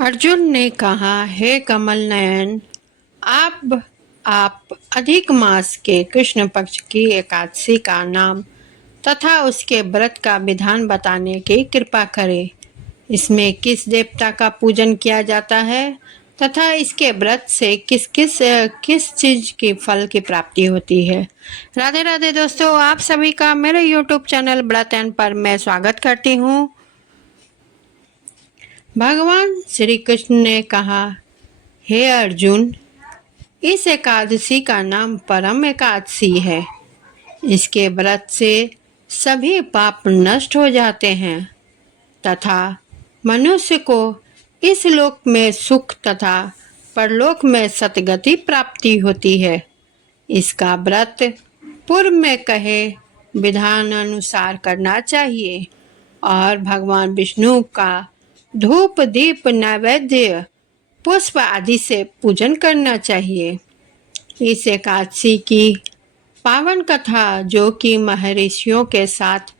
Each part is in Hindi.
अर्जुन ने कहा, हे कमल नयन, आप अधिक मास के कृष्ण पक्ष की एकादशी का नाम तथा उसके व्रत का विधान बताने की कृपा करें। इसमें किस देवता का पूजन किया जाता है तथा इसके व्रत से किस चीज की फल की प्राप्ति होती है। राधे राधे दोस्तों, आप सभी का मेरे YouTube चैनल व्रत एंड पर मैं स्वागत करती हूँ। भगवान श्री कृष्ण ने कहा, हे अर्जुन, इस एकादशी का नाम परम एकादशी है। इसके व्रत से सभी पाप नष्ट हो जाते हैं तथा मनुष्य को इस लोक में सुख तथा परलोक में सतगति प्राप्ति होती है। इसका व्रत पूर्व में कहे विधान अनुसार करना चाहिए और भगवान विष्णु का धूप दीप नैवेद्य पुष्प आदि से पूजन करना चाहिए। इस एकादशी की पावन कथा जो कि महर्षियों के साथ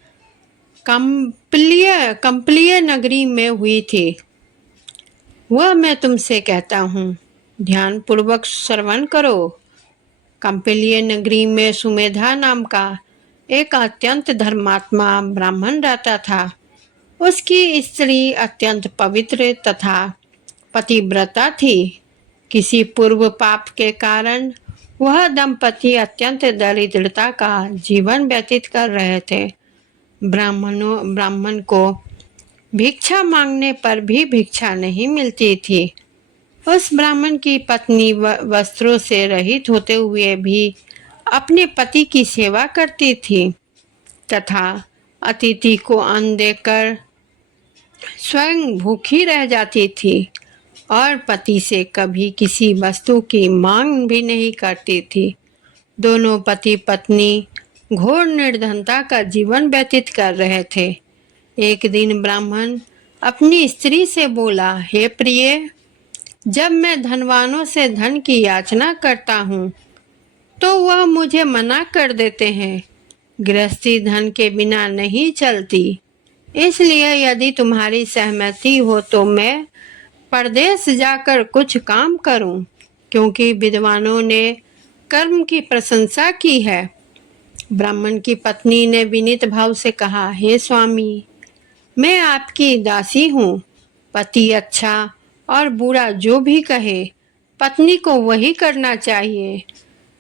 कंपलीय नगरी में हुई थी, वह मैं तुमसे कहता हूँ, ध्यान पूर्वक श्रवण करो। कंपलीय नगरी में सुमेधा नाम का एक अत्यंत धर्मात्मा ब्राह्मण रहता था। उसकी स्त्री अत्यंत पवित्र तथा पतिव्रता थी। किसी पूर्व पाप के कारण वह दंपति अत्यंत दरिद्रता का जीवन व्यतीत कर रहे थे। ब्राह्मण को भिक्षा मांगने पर भी भिक्षा नहीं मिलती थी। उस ब्राह्मण की पत्नी वस्त्रों से रहित होते हुए भी अपने पति की सेवा करती थी तथा अतिथि को अन्न देकर स्वयं भूखी रह जाती थी और पति से कभी किसी वस्तु की मांग भी नहीं करती थी। दोनों पति पत्नी घोर निर्धनता का जीवन व्यतीत कर रहे थे। एक दिन ब्राह्मण अपनी स्त्री से बोला, हे प्रिय, जब मैं धनवानों से धन की याचना करता हूँ तो वह मुझे मना कर देते हैं। गृहस्थी धन के बिना नहीं चलती, इसलिए यदि तुम्हारी सहमति हो तो मैं परदेश जाकर कुछ काम करूं, क्योंकि विद्वानों ने कर्म की प्रशंसा की है। ब्राह्मण की पत्नी ने विनीत भाव से कहा, हे स्वामी, मैं आपकी दासी हूँ। पति अच्छा और बुरा जो भी कहे, पत्नी को वही करना चाहिए।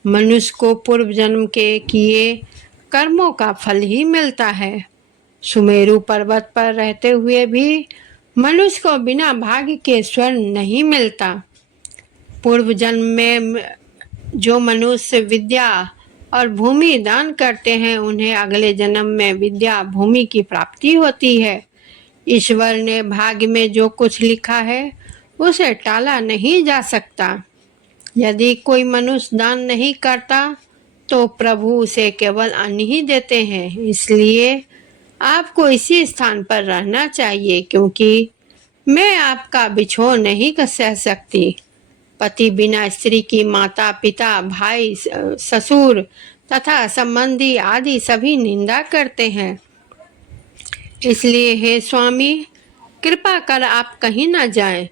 मनुष्य को पूर्व जन्म के किए कर्मों का फल ही मिलता है। सुमेरु पर्वत पर रहते हुए भी मनुष्य को बिना भाग्य के स्वर्ण नहीं मिलता। पूर्व जन्म में जो मनुष्य विद्या और भूमि दान करते हैं, उन्हें अगले जन्म में विद्या भूमि की प्राप्ति होती है। ईश्वर ने भाग्य में जो कुछ लिखा है उसे टाला नहीं जा सकता। यदि कोई मनुष्य दान नहीं करता तो प्रभु उसे केवल अन्न ही देते हैं। इसलिए आपको इसी स्थान पर रहना चाहिए, क्योंकि मैं आपका बिछोह नहीं सह सकती। पति बिना स्त्री की माता पिता भाई ससुर तथा संबंधी आदि सभी निंदा करते हैं। इसलिए हे स्वामी, कृपा कर आप कहीं न जाएं।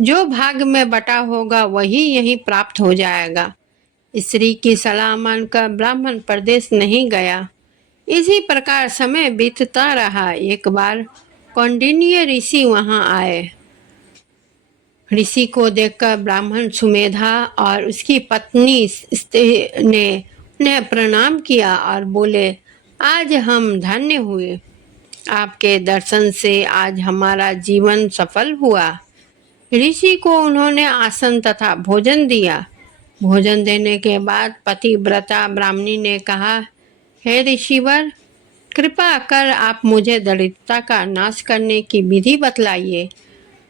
जो भाग्य में बटा होगा वही यहीं प्राप्त हो जाएगा। स्त्री की सलाह मानकर ब्राह्मण परदेश नहीं गया। इसी प्रकार समय बीतता रहा। एक बार कौंडिन्य ऋषि वहां आए। ऋषि को देखकर ब्राह्मण सुमेधा और उसकी पत्नी ने उन्हें प्रणाम किया और बोले, आज हम धन्य हुए। आपके दर्शन से आज हमारा जीवन सफल हुआ। ऋषि को उन्होंने आसन तथा भोजन दिया। भोजन देने के बाद पतिव्रता ब्राह्मणी ने कहा, हे ऋषिवर, कृपा कर आप मुझे दरिद्रता का नाश करने की विधि बतलाइए।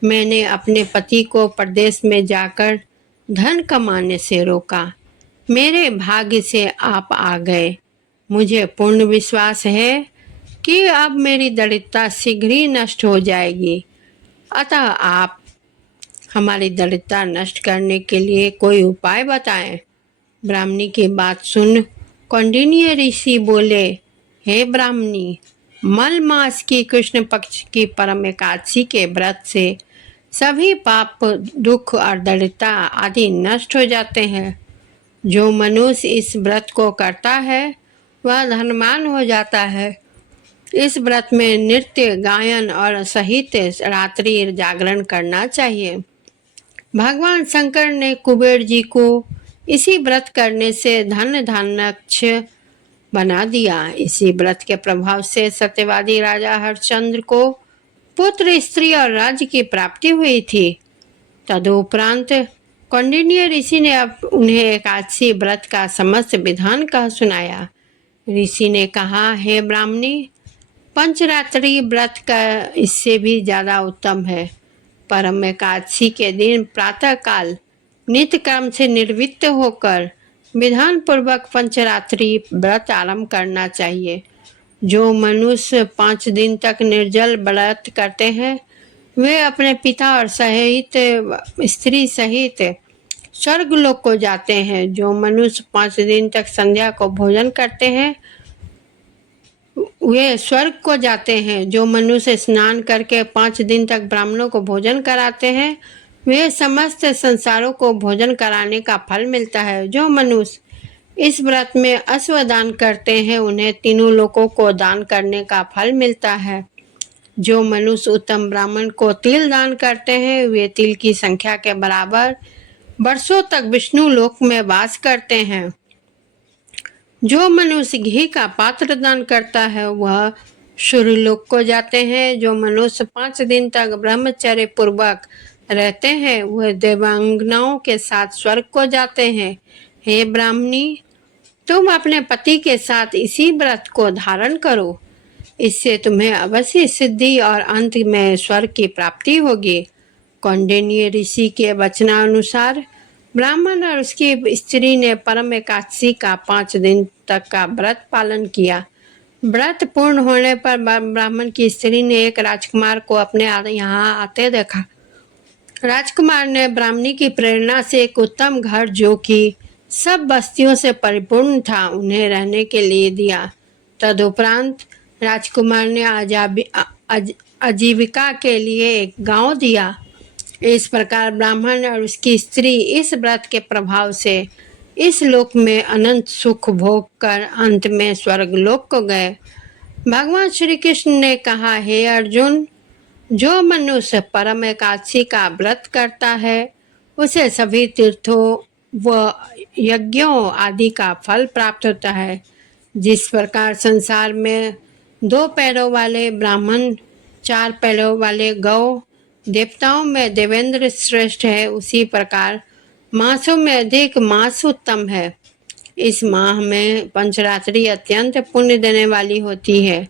मैंने अपने पति को परदेश में जाकर धन कमाने से रोका। मेरे भाग्य से आप आ गए। मुझे पूर्ण विश्वास है कि अब मेरी दरिद्रता शीघ्र ही नष्ट हो जाएगी। अतः आप हमारी दरिद्रता नष्ट करने के लिए कोई उपाय बताएं। ब्राह्मणी की बात सुन कौंडिन्य ऋषि बोले, हे ब्राह्मणी, मल मास की कृष्ण पक्ष की परम एकादशी के व्रत से सभी पाप, दुख और दरिद्रता आदि नष्ट हो जाते हैं। जो मनुष्य इस व्रत को करता है वह धनवान हो जाता है। इस व्रत में नृत्य, गायन और सहित रात्रि जागरण करना चाहिए। भगवान शंकर ने कुबेर जी को इसी व्रत करने से धन धान्यक्ष बना दिया। इसी व्रत के प्रभाव से सत्यवादी राजा हरिश्चंद्र को पुत्र, स्त्री और राज्य की प्राप्ति हुई थी। तदुपरांत कौंडिन्य ऋषि ने अब उन्हें एकादशी व्रत का समस्त विधान कह सुनाया। ऋषि ने कहा, हे ब्राह्मणी, पंचरात्रि व्रत का इससे भी ज़्यादा उत्तम है। परम एकादशी के दिन प्रातः काल नित्य कर्म से निर्वृत्त होकर विधान पूर्वक पंचरात्रि व्रत आरंभ करना चाहिए। जो मनुष्य 5 दिन तक निर्जल व्रत करते हैं वे अपने पिता और सहित स्त्री सहित स्वर्गलोक को जाते हैं। जो मनुष्य 5 दिन तक संध्या को भोजन करते हैं वे स्वर्ग को जाते हैं। जो मनुष्य स्नान करके 5 दिन तक ब्राह्मणों को भोजन कराते हैं वे समस्त संसारों को भोजन कराने का फल मिलता है। जो मनुष्य इस व्रत में अश्वदान करते हैं उन्हें तीनों लोकों को दान करने का फल मिलता है। जो मनुष्य उत्तम ब्राह्मण को तिल दान करते हैं वे तिल की संख्या के बराबर वर्षों तक विष्णु लोक में वास करते हैं। जो मनुष्य घी का पात्र दान करता है वह सूर्यलोक को जाते हैं। जो मनुष्य 5 दिन तक ब्रह्मचर्य पूर्वक रहते हैं वह देवांगनाओं के साथ स्वर्ग को जाते हैं। हे ब्राह्मणी, तुम अपने पति के साथ इसी व्रत को धारण करो। इससे तुम्हें अवश्य सिद्धि और अंत में स्वर्ग की प्राप्ति होगी। कौंडिन्य ऋषि के वचनानुसार ब्राह्मण और उसकी स्त्री ने परम एकादशी का 5 दिन तक का व्रत पालन किया। व्रत पूर्ण होने पर ब्राह्मण की स्त्री ने एक राजकुमार को अपने यहाँ आते देखा। राजकुमार ने ब्राह्मणी की प्रेरणा से एक उत्तम घर जो कि सब बस्तियों से परिपूर्ण था उन्हें रहने के लिए दिया। तदुपरांत राजकुमार ने आजीविका के लिए एक गांव दिया। इस प्रकार ब्राह्मण और उसकी स्त्री इस व्रत के प्रभाव से इस लोक में अनंत सुख भोग कर अंत में स्वर्गलोक को गए। भगवान श्री कृष्ण ने कहा, हे अर्जुन, जो मनुष्य परम एकादशी का व्रत करता है उसे सभी तीर्थों व यज्ञों आदि का फल प्राप्त होता है। जिस प्रकार संसार में 2 पैरों वाले ब्राह्मण, 4 पैरों वाले गौ, देवताओं में देवेंद्र श्रेष्ठ है, उसी प्रकार मासों में अधिक मास उत्तम है। इस माह में पंचरात्रि अत्यंत पुण्य देने वाली होती है।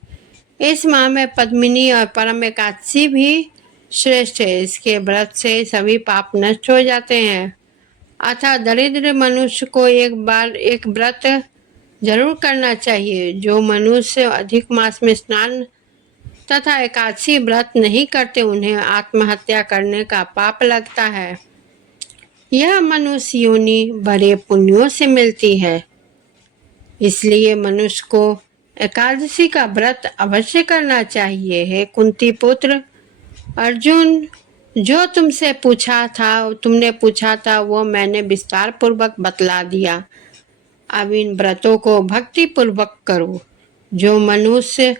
इस माह में पद्मिनी और परम एकादशी भी श्रेष्ठ है। इसके व्रत से सभी पाप नष्ट हो जाते हैं। अतः दरिद्र मनुष्य को एक बार एक व्रत जरूर करना चाहिए। जो मनुष्य अधिक मास में स्नान तथा एकादशी व्रत नहीं करते उन्हें आत्महत्या करने का पाप लगता है। यह मनुष्य योनि बड़े पुण्यों से मिलती है। इसलिए मनुष्य को एकादशी का व्रत अवश्य करना चाहिए। हे कुंती पुत्र अर्जुन, जो तुमने पूछा था वो मैंने विस्तार पूर्वक बतला दिया। अब इन व्रतों को भक्ति पूर्वक करो। जो मनुष्य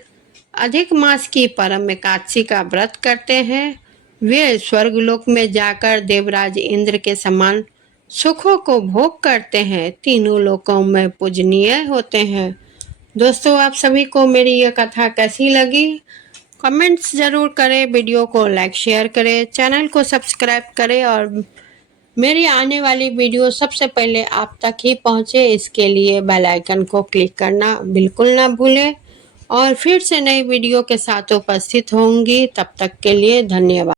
अधिक मास की परम एकादशी का व्रत करते हैं वे स्वर्गलोक में जाकर देवराज इंद्र के समान सुखों को भोग करते हैं, तीनों लोकों में पूजनीय होते हैं। दोस्तों, आप सभी को मेरी यह कथा कैसी लगी कमेंट्स ज़रूर करें, वीडियो को लाइक शेयर करें, चैनल को सब्सक्राइब करें और मेरी आने वाली वीडियो सबसे पहले आप तक ही पहुंचे इसके लिए बेल आइकन को क्लिक करना बिल्कुल ना भूलें। और फिर से नई वीडियो के साथ उपस्थित होंगी, तब तक के लिए धन्यवाद।